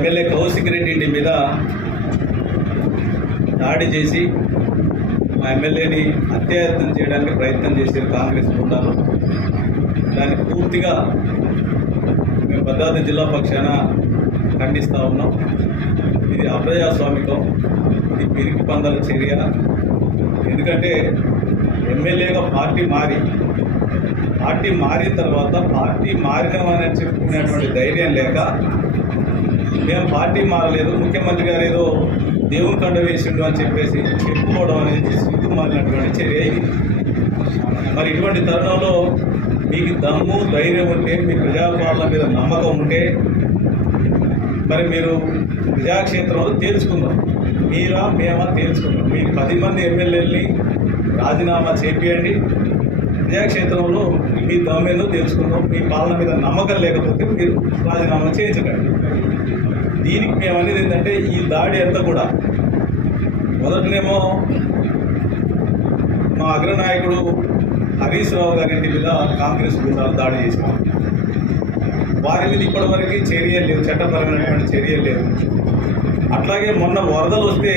MLA Kaushik Reddy ఇంటి మీద దాడి చేసి మా ఎమ్మెల్యేని హత్యాయత్నం చేయడానికి ప్రయత్నం చేశారు కాంగ్రెస్ బృందాలు దాన్ని పూర్తిగా మేము భద్రాద్రి జిల్లా పక్షాన ఖండిస్తూ ఉన్నాం. ఇది అప్రజాస్వామికం. ఇది పిరికి పందల చర్య. ఎందుకంటే ఎమ్మెల్యేగా పార్టీ మారి పార్టీ మారిన తర్వాత పార్టీ మారినామని చెప్పుకునేటువంటి ధైర్యం లేక మేము పార్టీ మారలేదు ముఖ్యమంత్రి గారు ఏదో దేవుని కండ వేసిండు అని చెప్పేసి చెప్పుకోవడం అనేది సిగ్గు మారినటువంటి చర్య మరి ఇటువంటి తరుణంలో మీకు దమ్ము ధైర్యం ఉంటే మీ ప్రజాపాలన మీద నమ్మకం ఉంటే మరి మీరు ప్రజాక్షేత్రంలో తేల్చుకుందాం. మీరా మేమా తేల్చుకుందాం. మీ పది మంది ఎమ్మెల్యేలని రాజీనామా చేపియండి. ప్రజాక్షేత్రంలో మీ దమ్మేందో తెలుసుకుందాం మీ పాలన మీద నమ్మకం లేకపోతే మీరు రాజీనామా చేయించకండి. దీనికి మేము అనేది ఏంటంటే ఈ దాడి అంతా కూడా మొదటనేమో మా అగ్రనాయకుడు హరీష్ రావు గారింటి మీద కాంగ్రెస్ బృందాలు దాడి చేసినాం వారి మీద ఇప్పటివరకు చర్యలు లేవు చట్టపరమైనటువంటి చర్యలు లేవు. అట్లాగే మొన్న వరదలు వస్తే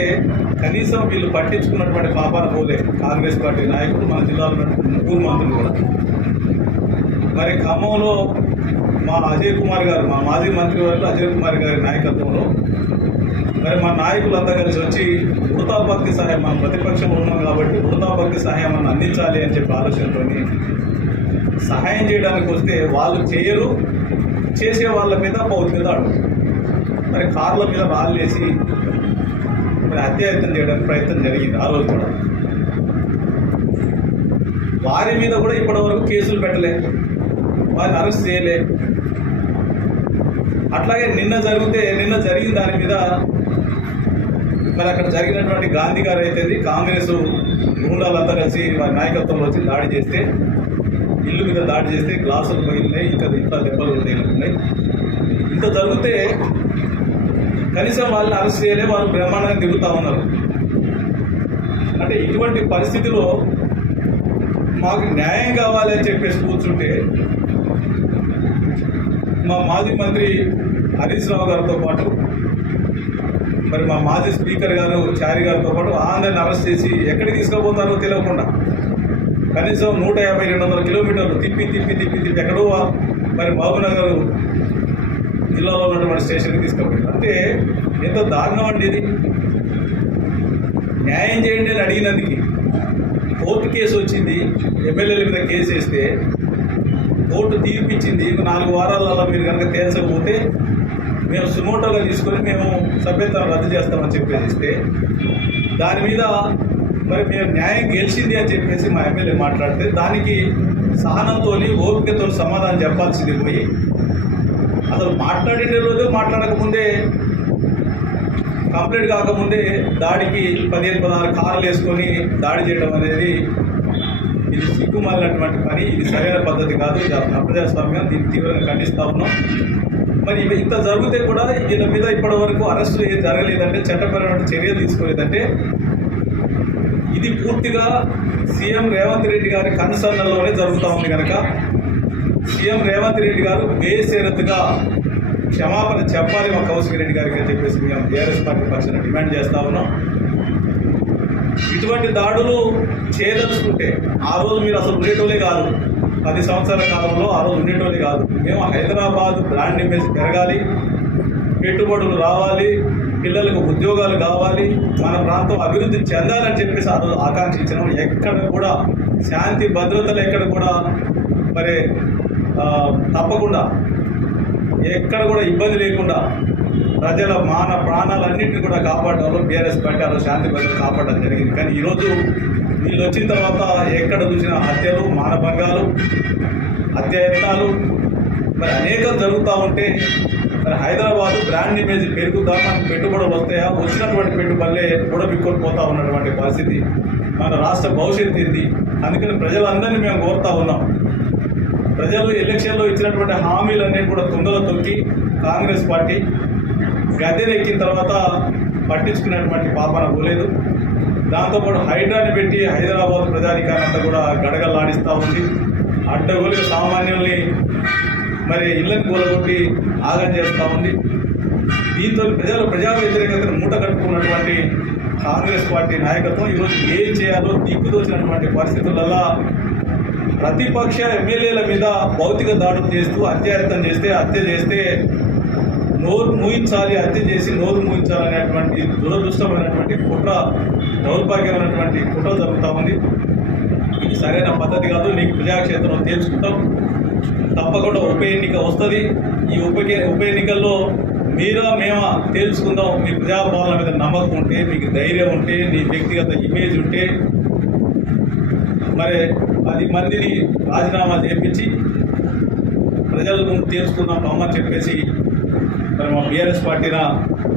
కనీసం వీళ్ళు పట్టించుకున్నటువంటి పాపాన పోలే. కాంగ్రెస్ పార్టీ నాయకుడు మన జిల్లాలో ముగ్గురు మంత్రులు కూడా. మరి ఖమ్మంలో మా అజయ్ కుమార్ గారు మా మాజీ మంత్రి వారు అజయ్ కుమార్ గారి నాయకత్వంలో మరి మా నాయకులంతా కలిసి వచ్చి వృతాభక్తి సహాయం మనం ప్రతిపక్షంలో ఉన్నాం కాబట్టి వృతాభక్తి సహాయం మనం అందించాలి అని చెప్పి ఆలోచనతోని సహాయం చేయడానికి వస్తే వాళ్ళు చేయరు చేసే వాళ్ళ మీద పౌరు మీద అడుగు కార్ల మీద రాళ్ళేసి మరి హత్యాయత్నం చేయడానికి ప్రయత్నం జరిగింది ఆ రోజు కూడా. వారి మీద కూడా ఇప్పటివరకు కేసులు పెట్టలే. వారిని అరెస్ట్ చేయలే. అట్లాగే నిన్న జరిగితే నిన్న జరిగిన దాని మీద మరి అక్కడ జరిగినటువంటి గాంధీ గారు అయితే కాంగ్రెస్ గుండాలంతా కలిసి వారి నాయకత్వంలో వచ్చి దాడి చేస్తే ఇల్లు మీద దాడి చేస్తే గ్లాసులు పగిలినాయి ఇంకా ఇంట్లో దెబ్బలు తగిలినాయి ఇంత జరిగితే కనీసం వాళ్ళని అరెస్ట్ చేయలే వాళ్ళు బ్రహ్మాండంగా తిరుగుతూ ఉన్నారు. అంటే ఇటువంటి పరిస్థితిలో మాకు న్యాయం కావాలి అని చెప్పేసి కూర్చుంటే మా మాజీ మంత్రి హరీష్ రావు గారితో పాటు మరి మా మాజీ స్పీకర్ గారు చారి గారితో పాటు ఆంధ్రని అరెస్ట్ చేసి ఎక్కడికి తీసుకుపోతారో తెలియకుండా కనీసం నూట యాభై రెండు వందల కిలోమీటర్లు తిప్పి తిప్పి తిప్పి తిప్పి ఎక్కడో మరి మహబూబ్నగర్ జిల్లాలో ఉన్నటువంటి స్టేషన్కి తీసుకుపోయారు అంటే ఎంత దారుణం అండి ఇది. న్యాయం చేయండి అని అడిగినందుకు కోర్టు కేసు వచ్చింది. ఎమ్మెల్యేల మీద కేసు వేస్తే కోర్టు తీర్పిచ్చింది. నాలుగు వారాలలో మీరు కనుక తేల్చకపోతే మేము సుమోటోగా తీసుకొని మేము సభ్యత్వం రద్దు చేస్తామని చెప్పేసి ఇస్తే దాని మీద మరి మేము న్యాయం గెలిచింది అని చెప్పేసి మా ఎమ్మెల్యే మాట్లాడితే దానికి సహనంతో ఓపికతో సమాధానం చెప్పాల్సింది పోయి అసలు మాట్లాడిన రోజు మాట్లాడకముందే కంప్లీట్ కాకముందే దాడికి పదిహేను పదహారు కార్లు వేసుకొని దాడి చేయడం అనేది ఇది సిగ్గుమాలినటువంటి పని ఇది సరైన పద్ధతి కాదు ఇది అప్రజాస్వామ్యం దీన్ని తీవ్రంగా ఖండిస్తా ఉన్నాం. మరి ఇవి ఇంత జరిగితే కూడా వీళ్ళ మీద ఇప్పటి వరకు అరెస్టు ఏం జరగలేదంటే చట్టపరమైన చర్యలు తీసుకోలేదంటే ఇది పూర్తిగా సీఎం రేవంత్ రెడ్డి గారి కన్సర్న్లోనే జరుగుతూ ఉంది కనుక సీఎం రేవంత్ రెడ్డి గారు బేసేరతుగా క్షమాపణ చెప్పాలి మా కౌశిక్ రెడ్డి గారికి అని చెప్పేసి మేము టీఆర్ఎస్ పార్టీ పక్షాన డిమాండ్ చేస్తా ఉన్నాం. ఇటువంటి దాడులు చేయదలుచుకుంటే ఆ రోజు మీరు అసలు ఉండేటోలే కాదు. పది సంవత్సరాల కాలంలో ఆ రోజు ఉండేటోలే కాదు. మేము హైదరాబాద్ బ్రాండ్ ఇమేజ్ పెరగాలి పెట్టుబడులు రావాలి పిల్లలకు ఉద్యోగాలు కావాలి మన ప్రాంతం అభివృద్ధి చెందాలని చెప్పేసి ఆ రోజు ఆకాంక్షించినాం. ఎక్కడ కూడా శాంతి భద్రతలు ఎక్కడ కూడా మరి తప్పకుండా. ఎక్కడ కూడా ఇబ్బంది లేకుండా ప్రజల మాన ప్రాణాలన్నింటినీ కూడా కాపాడడంలో బీఆర్ఎస్ పార్టీ అలా శాంతి భద్రత కాపాడడం జరిగింది. కానీ ఈరోజు వీళ్ళు వచ్చిన తర్వాత ఎక్కడ చూసిన హత్యలు మానభంగాలు హత్యాయత్నాలు మరి అనేకం జరుగుతూ ఉంటే మరి హైదరాబాద్ బ్రాండ్ ఇమేజ్ పెరుగుతా మనకు పెట్టుబడులు వస్తాయా? వచ్చినటువంటి పెట్టుబడులే కూడా బిక్కొని పోతా ఉన్నటువంటి పరిస్థితి. మన రాష్ట్ర భవిష్యత్తు ఏంది? అందుకని ప్రజలందరినీ మేము కోరుతా ఉన్నాం. ప్రజలు ఎలక్షన్లో ఇచ్చినటువంటి హామీలన్నీ కూడా తుంగలో తొక్కి కాంగ్రెస్ పార్టీ గద్దెనెక్కిన తర్వాత పట్టించుకునేటువంటి పాపన పోలేదు. దాంతోపాటు హైడ్రాని పెట్టి హైదరాబాద్ ప్రజానికాన్ని అంతా కూడా గడగలాడిస్తూ ఉంది. అడ్డగోలుగా సామాన్యుల్ని మరి ఇళ్ళని కూలగొట్టి ఆగం చేస్తూ ఉంది. దీంతో ప్రజలు ప్రజా వ్యతిరేకతను మూట కట్టుకున్నటువంటి కాంగ్రెస్ పార్టీ నాయకత్వం ఈరోజు ఏం చేయాలో దిక్కుదోచినటువంటి పరిస్థితులలో ప్రతిపక్ష ఎమ్మెల్యేల మీద భౌతిక దాడులు చేస్తూ అత్యాయత్నం చేస్తే హత్య చేస్తే నోరు మూయించాలి హత్య చేసి నోరు మూయించాలనేటువంటి దురదృష్టమైనటువంటి కుట్ర దౌర్భాగ్యమైనటువంటి కుట్ర జరుగుతూ ఉంది. ఇది సరైన పద్ధతి కాదు నీకు ప్రజాక్షేత్రం తేల్చుకుంటాం. తప్పకుండా ఉప ఎన్నిక వస్తుంది. ఈ ఉప ఉప ఎన్నికల్లో మీరా మేమా తేల్చుకుందాం. మీ ప్రజాపాలన మీద నమ్మకం ఉంటే మీకు ధైర్యం ఉంటే నీ వ్యక్తిగత ఇమేజ్ ఉంటే మరి పది మందిని రాజీనామా చేపించి ప్రజల ముందు తేల్చుకుందాం చెప్పేసి మరి మా బీఆర్ఎస్ పార్టీన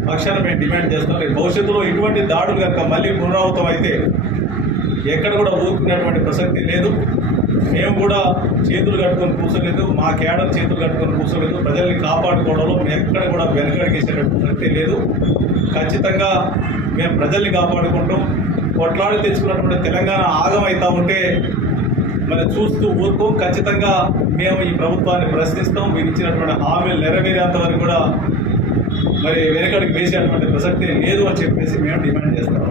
పక్షాన్ని మేము డిమాండ్ చేస్తాం భవిష్యత్తులో ఇటువంటి దాడులు కనుక మళ్ళీ పునరావృతం అయితే ఎక్కడ కూడా ఊరుకునేటువంటి ప్రసక్తి లేదు. మేము కూడా చేతులు కట్టుకొని కూర్చోలేదు. మా కేడర్ చేతులు కట్టుకొని కూర్చోలేదు. ప్రజల్ని కాపాడుకోవడంలో మేము ఎక్కడ కూడా వెనకడిగేసేటువంటి ప్రసక్తి లేదు. ఖచ్చితంగా మేము ప్రజల్ని కాపాడుకుంటాం. కొట్లాడి తెచ్చుకున్నటువంటి తెలంగాణ ఆగమైతా ఉంటే మరి చూస్తూ ఊరుకోం. ఖచ్చితంగా మేము ఈ ప్రభుత్వాన్ని ప్రశ్నిస్తాం. మీరు ఇచ్చినటువంటి హామీలు నెరవేరేంత వరకు కూడా మరి వెనకడికి వేసేటువంటి ప్రసక్తి లేదు అని చెప్పేసి మేము డిమాండ్ చేస్తాం.